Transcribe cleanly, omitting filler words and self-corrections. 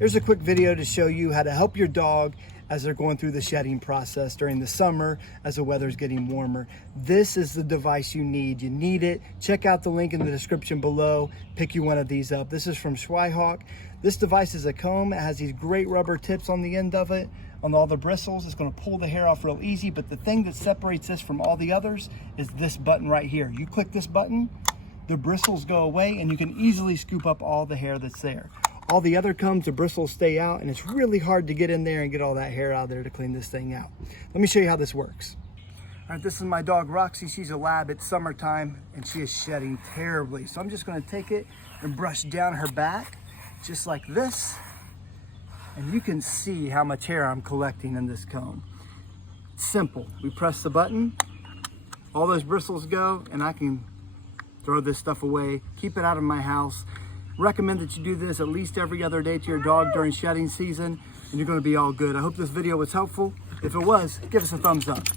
Here's a quick video to show you how to help your dog as they're going through the shedding process during the summer as the weather's getting warmer. This is the device you need. You need it. Check out the link in the description below. Pick you one of these up. This is from Swihauk. This device is a comb. It has these great rubber tips on the end of it, on all the bristles. It's going to pull the hair off real easy, but the thing that separates this from all the others is this button right here. You click this button, the bristles go away, and you can easily scoop up all the hair that's there. All the other combs, the bristles stay out, and it's really hard to get in there and get all that hair out there to clean this thing out. Let me show you how this works. All right, this is my dog Roxy. She's a lab. It's summertime and she is shedding terribly. So I'm just going to take it and brush down her back just like this. And you can see how much hair I'm collecting in this comb. It's simple. We press the button, all those bristles go, and I can throw this stuff away, keep it out of my house. Recommend that you do this at least every other day to your dog during shedding season, and you're going to be all good. I hope this video was helpful. If it was, give us a thumbs up.